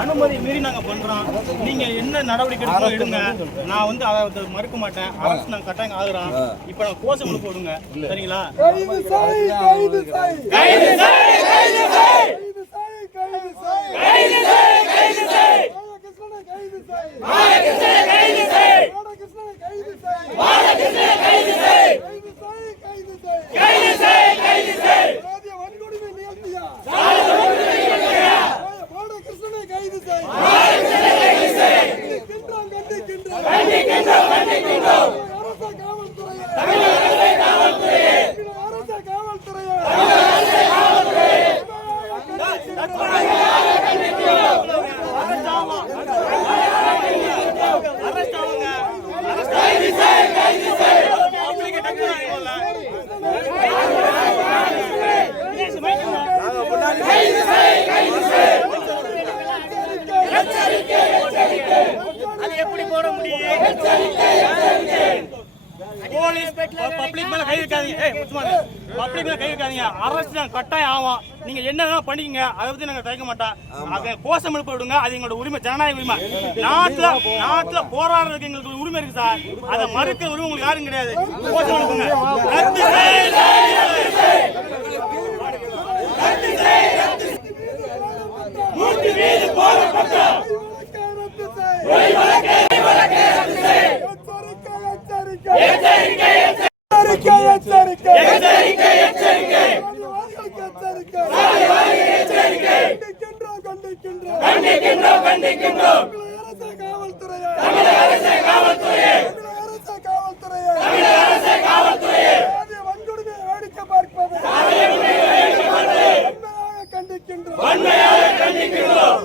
அனுமதி மீறி நாங்க பண்றோம். நீங்க என்ன நடவடிக்கை எடுக்கோ எடுங்க. நான் வந்து அதை மறுக்க மாட்டேன். அரசு நாங்க கட்டாயம் ஆகுறோம். இப்ப நான் கோஷம் விடுங்க சரிங்களா கைது செய் கைது செய் கைது செய் கைது செய் கைது செய் கைது செய் கைது செய் பாலகிருஷ்ணனை கைது செய் பாலகிருஷ்ணனை கைது செய் பாலகிருஷ்ணனை கைது செய் கைது செய் கைது செய் கைது செய் சாதிய வன்கொடுமை நிகழ்த்தியா சாதிய வன்கொடுமை நிகழ்த்தியா பாலகிருஷ்ணனை கைது செய் பாலகிருஷ்ணனை கைது செய் கண்டிக்கின்றோம் கண்டிக்கின்றோம் கண்டிக்கின்றோம் கண்டிக்கின்றோம் அரச காவல்துறையே தமிழக அரச காவல்துறையே அரச காவல்துறையே அரச காவல்துறையே அரெஸ்ட் ஆகுங்க அரெஸ்ட் கைது செய் கைது செய் பப்ளிக் டக்குனு ஆகும்ல அது எப்படி போட முடியும் போலீஸ் பப்ளிக் மேல கை வைக்காதீங்க ஏய் முத்துமான் பப்ளிக் மேல கை வைக்காதீங்க அரசு நாங்க கட்டாயம் ஆகும் நீங்க என்ன வேணா பண்ணிக்கங்க. அதை பத்தி நாங்க தயக்க மாட்டோம் அதை கோஷம் எழுப்ப விடுங்க. அது எங்களோட உரிமை ஜனநாயக உரிமை. நாட்டுல நாட்டுல போராடுறதுக்கு எங்களுக்கு உரிமை இருக்கு சார். அதை மறுக்க உரிமை உங்களுக்கு யாரும் கிடையாது. கோஷம் எழுப்புங்க. ரத்து செய், மூட்டு மீது போடப்பட்ட கண்டிக்கின்றோம் கண்டிக்கின்றோம்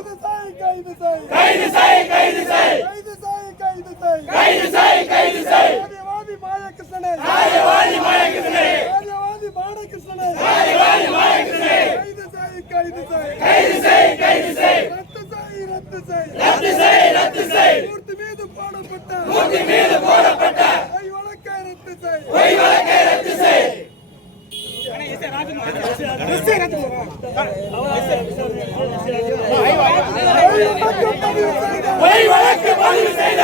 கைது செய் கைது செய் கைது செய் கைது செய் கைது செய் கைது செய் ஆதிவாதி மாயகிருஷ்ணனை ஆதிவாதி மாயகிருஷ்ணனை ஆதிவாதி மாயகிருஷ்ணனை ஆதிவாதி மாயகிருஷ்ணனை கைது செய் கைது செய் கைது செய் கைது செய் ரத்து செய் ரத்து செய் ரத்து செய் ரத்து செய் மூர்த்தி மீது போடப்பட்ட மூர்த்தி மீது போடப்பட்ட பொய் வழக்கை ரத்து செய் பொய் வழக்கை ரத்து செய் பொய் வழக்கு பதிவு செய்த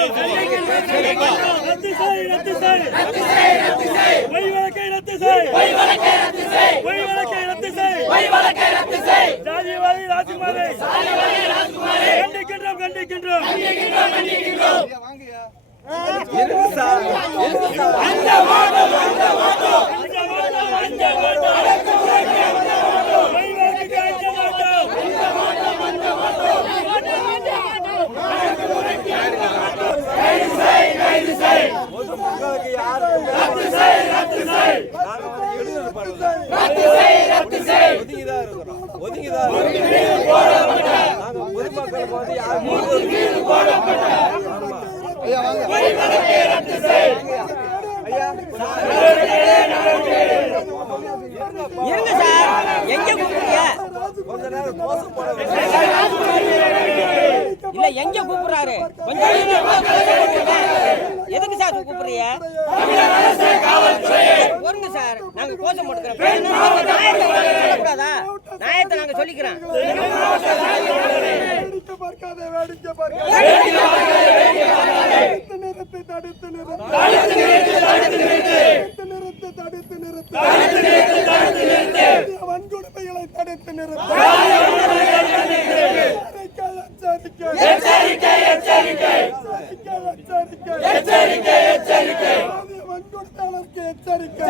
ரத்து செய் ரத்து செய் ரத்து செய் ரத்து செய் பொய் வழக்கை ரத்து செய் பொய் வழக்கை ரத்து செய் பொய் வழக்கை ரத்து செய் பொய் வழக்கை ரத்து செய் ஜாதிவாதி ராஜ்குமாரை ஜாதிவாதி ராஜ்குமாரை கண்டிக்கின்றோம். கண்டிக்கின்றோம் கண்டிக்கின்றோம் கண்டிக்கின்றோம் அந்த அந்த அந்த அந்த பொய் அந்த அந்த மாட்டோம் ரத்து செய் ரத்து செய். ரத்து செய் ரத்து செய். இருக்கிறோம். ஒதுங்கிதான் இருக்கிறோம். நாங்க பொதுமக்களுக்கு வந்து யாரும் இருங்க சார். எங்க கொஞ்ச நேரம் மோசம் போட இல்ல எங்க கூப்பிடுறாரு. எதுக்கு சார் கூப்பிடுறீங்க? பொறுங்க சார். நாங்க கோஷம் போட்டுக்கிறோம். சொல்லக்கூடாதா? நியாயத்தை நாங்க சொல்லிக்கிறோம். தடுத்து நிறுத்து வன்கொடுமைகளை தடுத்து நிறுத்து எச்சரிக்கை எச்சரிக்கை எச்சரிக்கை எச்சரிக்கை எச்சரிக்கை எச்சரிக்கை எச்சரிக்கை வன்கொடுமையாளருக்கு எச்சரிக்கை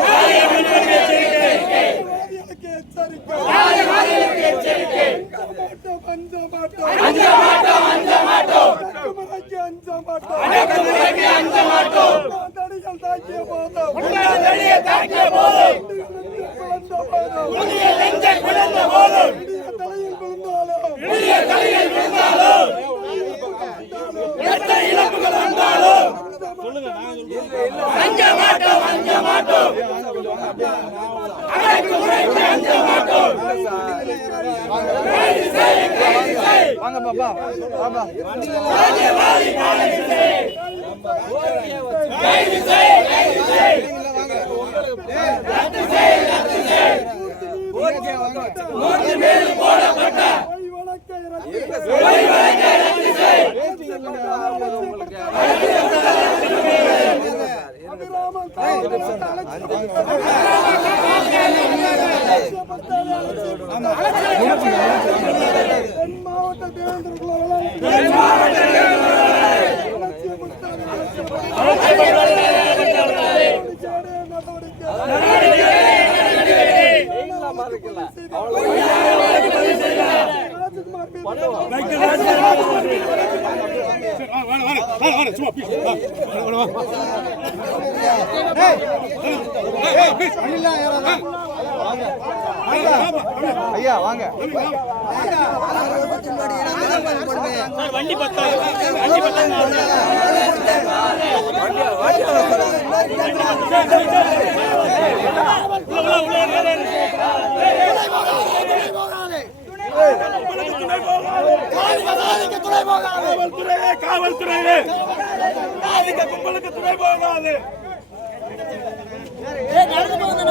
நியாயவாதிகளுக்கு எச்சரிக்கை அஞ்ச மாட்டோம் அஞ்ச மாட்டோம் அடக்குமுறைக்கு அஞ்ச மாட்டோம் தடிகள் தாக்கிய போதும் பிளந்த போதும் இடிய தலையில் விழுந்தாலும் எத்தனை இழப்புகள் வந்தாலும் அஞ்ச மாட்டோம் அஞ்ச மாட்டோம் அடக்குமுறைக்கு அஞ்ச மாட்டோம் கைது செய் கைது செய் வாங்க பாப்பா பாப்பா கைது செய் கைது செய். ரத்து செய் ரத்து செய். மூர்த்தி மீது போடப்பட்ட பொய் ஐயா வாங்க. வண்டி பத்தாது. வண்டி பத்தாது. உள்ள உள்ள உள்ள காவல்துறையே. காவல்துறையே கும்பலுக்கு துணை போகாது மக்கள் துணைக்கு துணைக்கிறேன் போலீஸ் தான் யாரும் எடுத்துட்டு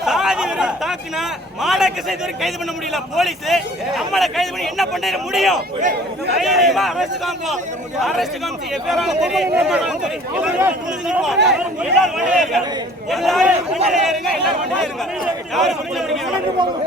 சாதி வெறியன் தாக்குனா மாடக்க செய்து கைது பண்ண முடியல போலீஸ் நம்மளை கைது பண்ணி என்ன பண்ண முடியும் தைரியமா அரெஸ்ட் காமிப்போம் அரெஸ்ட் காமிச்சு எப்பேராலும் சரி எப்பேராலும் சரி எல்லாரும் துணிஞ்சு நிற்போம். எல்லாரும் வண்டியில இருங்க எல்லாரும் வண்டியில இருங்க எல்லாரும்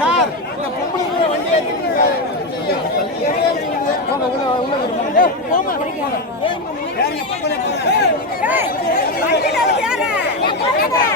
சார் வண்டியில இருங்க யாரும் வண்டி பண்ணிக்க வேணாம். Hey!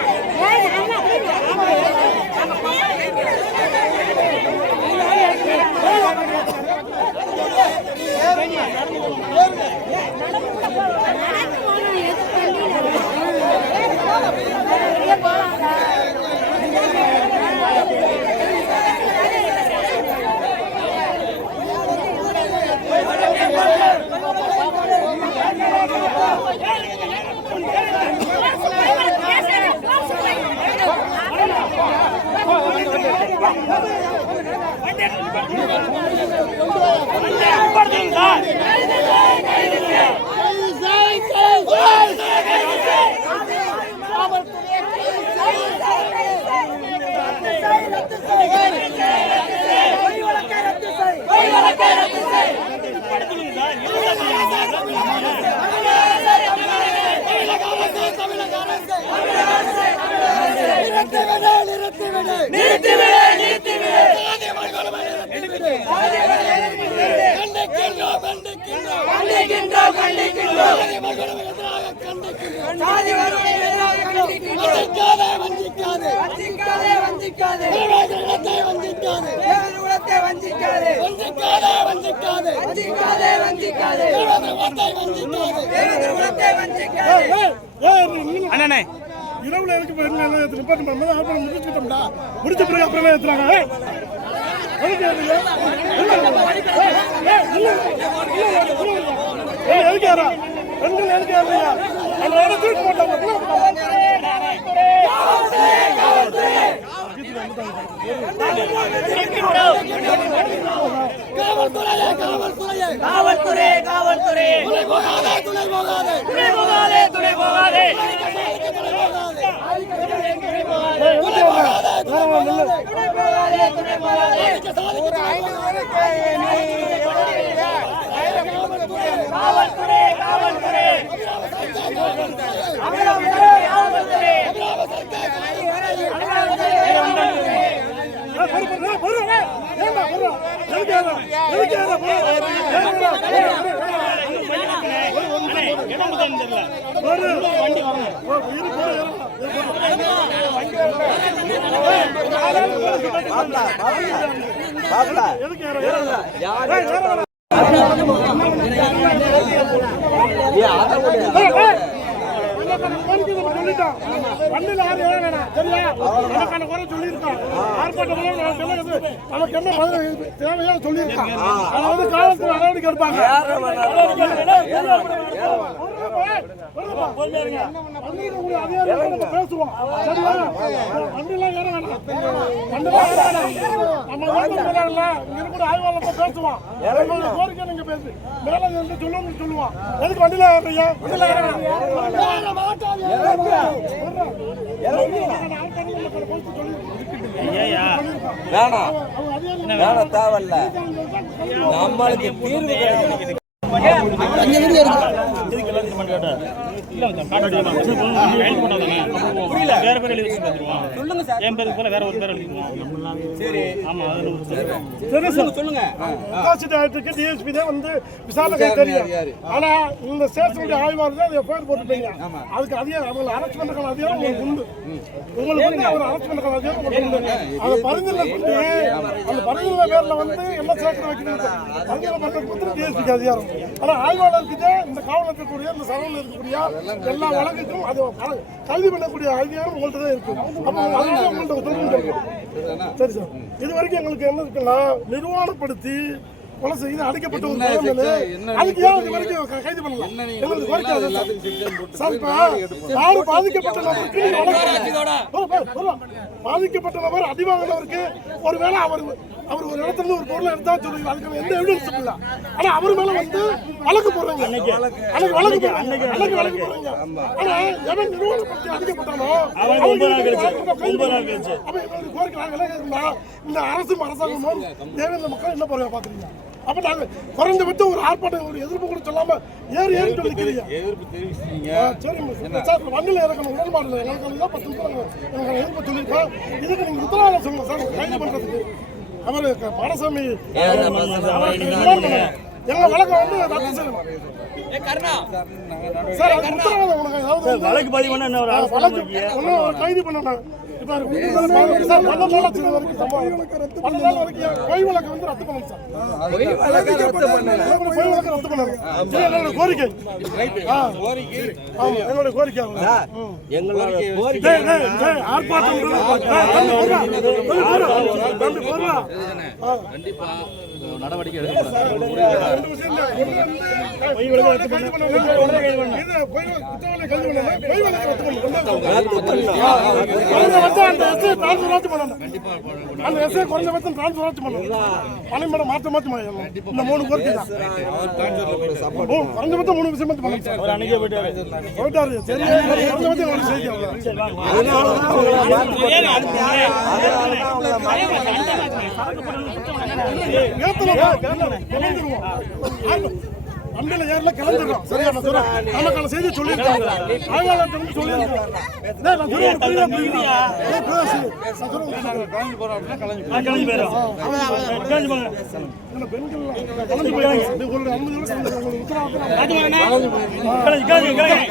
நிறுத்திவிடு நிறுத்திவிடு நிறுத்திவிடு சாதி வன்கொடுமை நிறுத்திவிடு சாதி வன்கொடுமை கண்டிக்கின்றோம் கண்டிக்கின்றோம் கண்டிக்கின்றோம் கண்டிக்கின்றோம் சாதி வன்கொடுமை எதிராக கண்டிக்கின்றோம் சாதி வன்கொடுமை எதிராக கண்டிக்கின்றோம் வஞ்சிக்காதே வஞ்சிக்காதே வஞ்சிக்காதே வஞ்சிக்காதே வஞ்சிக்காதே குலத்தை வஞ்சிக்காதே வஞ்சிக்காதே வஞ்சிக்காதே வஞ்சிக்காதே வஞ்சிக்காதே குலத்தை வஞ்சிக்காதே குலத்தை வஞ்சிக்காதே அண்ணனே இரவுல இருக்கு பாருங்க நிப்பாட்டு பண்ண ஆர்ப்பாட்டம் முடிச்சுட்டோம்டா முடிச்ச பிறகு அப்புறமே ஏத்துறாங்க ஏய், எதுக்கு ஏறுறீங்க? இல்ல, இல்ல, ஏய், ஏய், இல்ல, இல்ல, இல்ல, இல்ல, இல்ல. ஏய், எதுக்கு ஏறா? பெண்கள் எதுக்கு ஏறுறீங்க? அந்த வேலை தூக்கி போட்டாங்க. காவல்துறை காவல்துறை துணை போகாதே துணை போகாதே துணை போகாதே துணை போகாதே காவல்துறை சொல்லிட்டோம். வண்டியில யாரும் ஏற வேணாம். சரியா? உனக்கான குறை சொல்லியிருக்கோம். ஆர்ப்பாட்டம் பண்ண நமக்கு நமக்கு என்ன பதில் தேவையோ சொல்லியிருக்கோம். அதை வந்து நடவடிக்கை எடுப்பாங்க. நம்ம பேசுவோம். சரியா? வண்டியெல்லாம் ஏற வேணாம். நம்ம வந்து இருக்கிறாங்கல்ல, பேசுவோம். கோரிக்கை நீங்க பேசு. மேல இருந்து சொல்லுவோம் சொல்லுவோம். எதுக்கு வண்டியில ஏறுறீங்க? வண்டியில ஏற வேணாம். வேணாம் வேணாம் தேவையில்ல நம்மளுக்கு தீர்வு கிடையாது எதுக்கு புரியல வேற பேர் எழுதி சொல்லுங்க. சார் என் பேருக்கு பதிலா வேற ஒரு பேர் ஆமா சரி சொல்லுங்க டிஎஸ்பி தான் வந்து விசாரணை தெரியும் ஆனா இந்த ஸ்டேஷனுடைய ஆய்வாளர் தான் அதை பேர் போட்டுட்டீங்க அதுக்கு அதிகாரம் அவங்களை அரெஸ்ட் பண்ற அதிகம் உங்களுக்கு உண்டு உங்களுக்கு வந்து அவர் அரெஸ்ட் பண்ற அதிகம் உங்களுக்கு உண்டு அந்த பரிந்துரை அந்த பரிந்துரை பேர்ல வந்து என்ன சேர்க்கிற வைக்கிறது பரிந்துரை டிஎஸ்பிக்கு அதிகாரம் ஆனா ஆய்வாளருக்கு தான் இந்த காவல் இருக்கக்கூடிய இந்த சரவில் இருக்கக்கூடிய எல்லா வழக்குக்கும் அது கைது பண்ணக்கூடிய அதிகாரம் உங்கள்ட்ட தான் இருக்கு. அப்போ அதனால தொடர்பு இருக்கு சரி சார். இது வரைக்கும் எங்களுக்கு என்ன இருக்குன்னா நிர்வாணப்படுத்தி கொலை செய்து அடைக்கப்பட்ட ஒரு அதுக்கு ஏன் இது வரைக்கும் கைது பண்ணல? எங்களுக்கு கோரிக்கை அது சார். இப்ப யாரு பாதிக்கப்பட்ட நபருக்கு. பாதிக்கப்பட்ட நபர் அடி வாங்கினவருக்கு ஒருவேளை அவர் அவர் ஒரு இடத்துல இருந்து ஒரு பொருளை எடுத்தா சொல்லுங்க. அதுக்கு எந்த எவிடன்ஸும் இல்ல. ஆனா அவர் மேல வந்து வழக்கு போடுறாங்க அன்னைக்கு. அன்னைக்கு வழக்கு போடுறாங்க அன்னைக்கு. வழக்கு போடுறாங்க ஆனா எவன் நிறுவனப்படுத்தி அடிக்கப்பட்டானோ அவன் ஒன்பது நாள் கழிச்சு. ஒன்பது நாள் கழிச்சு. அப்ப எங்களுடைய கோரிக்கை நாங்க என்ன கேட்கிறோம்னா, இந்த அரசும் அரசாங்கமும் தேவையான மக்கள் என்ன பண்ணுவாங்க பாக்குறீங்க அப்ப நாங்க குறைந்தபட்சம் ஒரு ஆர்ப்பாட்டம் ஒரு எதிர்ப்பு கூட சொல்லாம ஏறி ஏறி சொல்லிக்கிறீங்க எதிர்ப்பு தெரிவிச்சிட்டீங்க. சரிங்க சார் வண்டியில் இறக்கணும் உடன்பாடு இல்லை அதுதான் பத்து நிமிஷம் நாங்கள் எங்களுக்கு எதிர்ப்பு சொல்லியிருக்கோம். இதுக்கு நீங்கள் உத்தரவாதம் சொல்லணும் சார் கைது பண்ணுறதுக்கு அவர் பண்ணணும். எங்க வழக்கை வந்து ரத்து செய்யணும். வழக்கு பதிவு பண்ண என்ன கைது பண்ணணும். கோரிக்கை? எங்களோட கோரிக்கை. எங்களோட கோரிக்கை ஆர்ப்பாட்டம் பண்றது- பணிமனை மாற்ற மாற்றி பண்ணணும். இந்த மூணு கோரிக்கை தான். மூணு, குறைஞ்ச பட்சம் மூணு விஷயம் போயிட்டாரு. சரி, குறைஞ்ச பட்சம் வண்டியில ஏறல கிளம்பிடுறோம் சரியா நான் சொல்றேன். நமக்கான செய்தி ஆய்வாளர் நான். நான் கலந்து நீ உங்களுடைய அனுமதியோட கலந்து உங்களுக்கு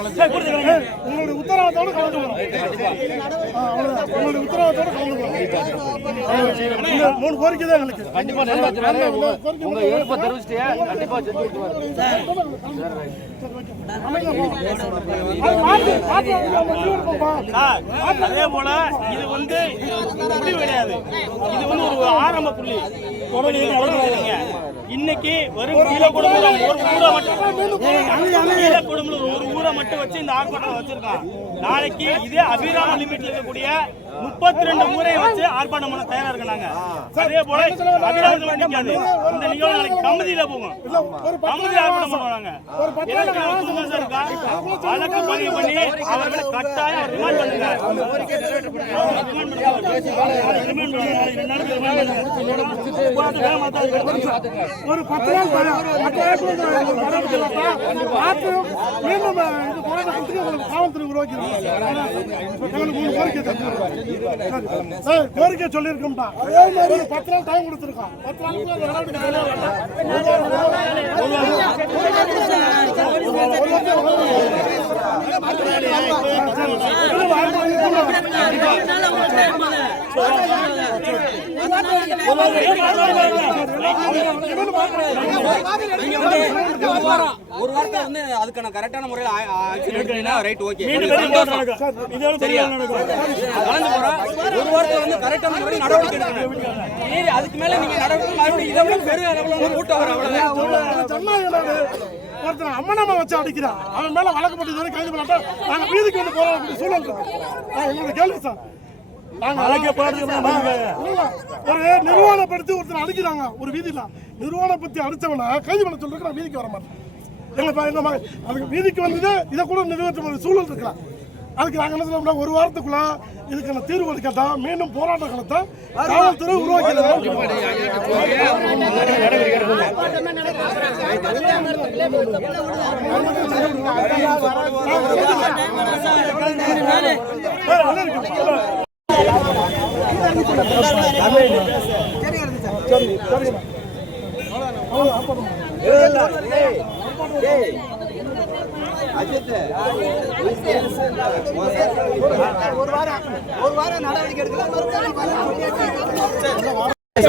உங்களுடைய உத்தரவாதத்தோட கலந்து. உங்களுடைய உத்தரவாதத்தோட கலந்து போகணும் இந்த மூணு கோரிக்கை தான் எங்களுக்கு. கண்டிப்பா கண்டிப்பா செஞ்சு சார், அதே போல இது வந்து முடிவு கிடையாது. இது வந்து ஒரு ஆரம்ப புள்ளி. இன்னைக்கு வெறும் கீழக்குடம்புல ஒரு ஊரை மட்டும். கீழக்குடம்புல ஒரு ஊரை மட்டும் வச்சு இந்த ஆர்ப்பாட்டம் வச்சிருக்கான். நாளைக்கு இதே அபிராம லிமிட்ல இருக்கக்கூடிய முப்பத்தி ரெண்டு முறை வச்சு ஆர்ப்பாட்டம் பண்ண தயாரா இருக்காங்க அதே போல அபிராம limit நிக்காது இந்த நிகழ்வு நாளைக்கு போகும். கமதி ஆர்ப்பாட்டம் பண்ணுவாங்க. ஒரு பத்து வழக்கு பதிவு பண்ணி அவர்களை கட்டாயம் ரிமாண்ட் பண்ணுங்க. ஒரு பத்து நாள் பயம். ஒரு மீண்டும் காவல்துறை உருவாக்கிடுவோம். எங்களுக்கு மூணு கோரிக்கை கோரிக்கை சொல்லியிருக்கோம்டா. ஒரு பத்து நாள் டைம் கொடுத்துருக்கோம். பத்து நாளுக்குள்ள இந்த ஒரு வாரத்தை வந்து அதுக்கான கரெக்டான முறையில் ஆக்ஷன் ரைட் ஓகே மீண்டும் பெரிய கலந்து போறோம் ஒரு வாரத்தில் வந்து கரெக்டான முறையில் நடவடிக்கை எடுக்கணும் அதுக்கு மேல நீங்க நடவடிக்கை மறுபடியும் இதை விட பெரிய அளவில் கூட்டம் வரும் அவ்வளவுதான் ஒருத்தன் அம்மனம்மா வச்சு அடிக்கிறான் அவன் மேல வழக்கு கைது பண்ணாட்டா நாங்க வீதிக்கு வந்து போறோம் சூழல் இருக்கு ஆ, கேள்வி சார் ஒரு நிர்வாணப்படுத்தி ஒருத்தர் அடிக்கிறாங்க ஒரு வீதியில நிர்வாணப்படுத்தி அடிச்சவனை கைது பண்ண சொல்றதுக்கு நான் வீதிக்கு வர மாட்டேன் எங்க பா- எங்க அதுக்கு வீதிக்கு வந்தது இதை கூட நிறைவேற்ற சூழல் இருக்கலாம் அதுக்கு நாங்க என்ன சொல்ல ஒரு வாரத்துக்குள்ள இதுக்கான தீர்வு அளிக்கட்டா மீண்டும் போராட்ட காலத்தை காவல்துறை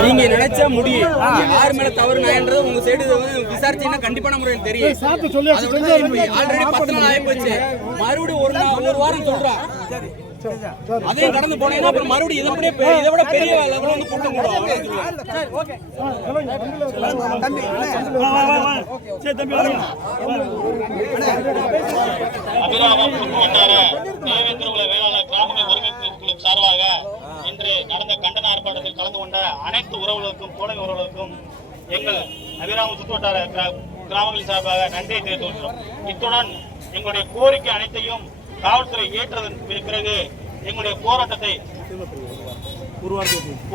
நீங்க நினைச்சா முடியும். யார் மேல தவறு நாயன்றது உங்க சைடு விசாரிச்சீங்கன்னா கண்டிப்பான முறையில் தெரியும். ஆல்ரெடி பத்து நாள் ஆயிப்போச்சு மறுபடியும் ஒரு நாள் ஒரு வாரம் சொல்றோம் அதையும் கடந்து போனீங்கன்னா அப்புறம் மறுபடியும் இதை விட பெரிய- இதை விட பெரிய லெவலில் வந்து கூட்டம் கூடும் வா, வா, வா, வா. சரி, தம்பி, வாங்க. அபிராமம் சுற்றுவட்டார தேவேந்திரகுல வேளாளர் கிராம உரிமை குழு சார்பாக இன்று நடந்த கண்டன ஆர்ப்பாட்டத்தில் கலந்து கொண்ட அனைத்து உறவுகளுக்கும் தோழமை உறவுகளுக்கும் எங்கள் அபிராமம் சுற்றுவட்டார கிரா- கிராமங்களின் சார்பாக நன்றியை தெரிவித்துக் கொள்கிறோம் இத்துடன் எங்களுடைய கோரிக்கை அனைத்தையும் காவல்துறை ஏற்றதன் பிறகு எங்களுடைய போராட்டத்தை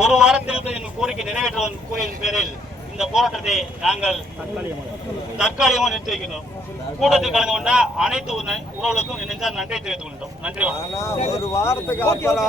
ஒரு வாரத்திற்கு எங்கள் கோரிக்கை நிறைவேற்றுவதன் கூறியதன் பேரில் இந்த போராட்டத்தை நாங்கள் தற்காலிகமாக நிறுத்தி வைக்கிறோம் கூட்டத்தில் கலந்து கொண்ட அனைத்து உற- உறவுகளுக்கும் நெஞ்சார் நன்றியை தெரிவித்துக் கொள்கிறோம் நன்றி வணக்கம் ஒரு வாரத்துக்கு அப்புறம்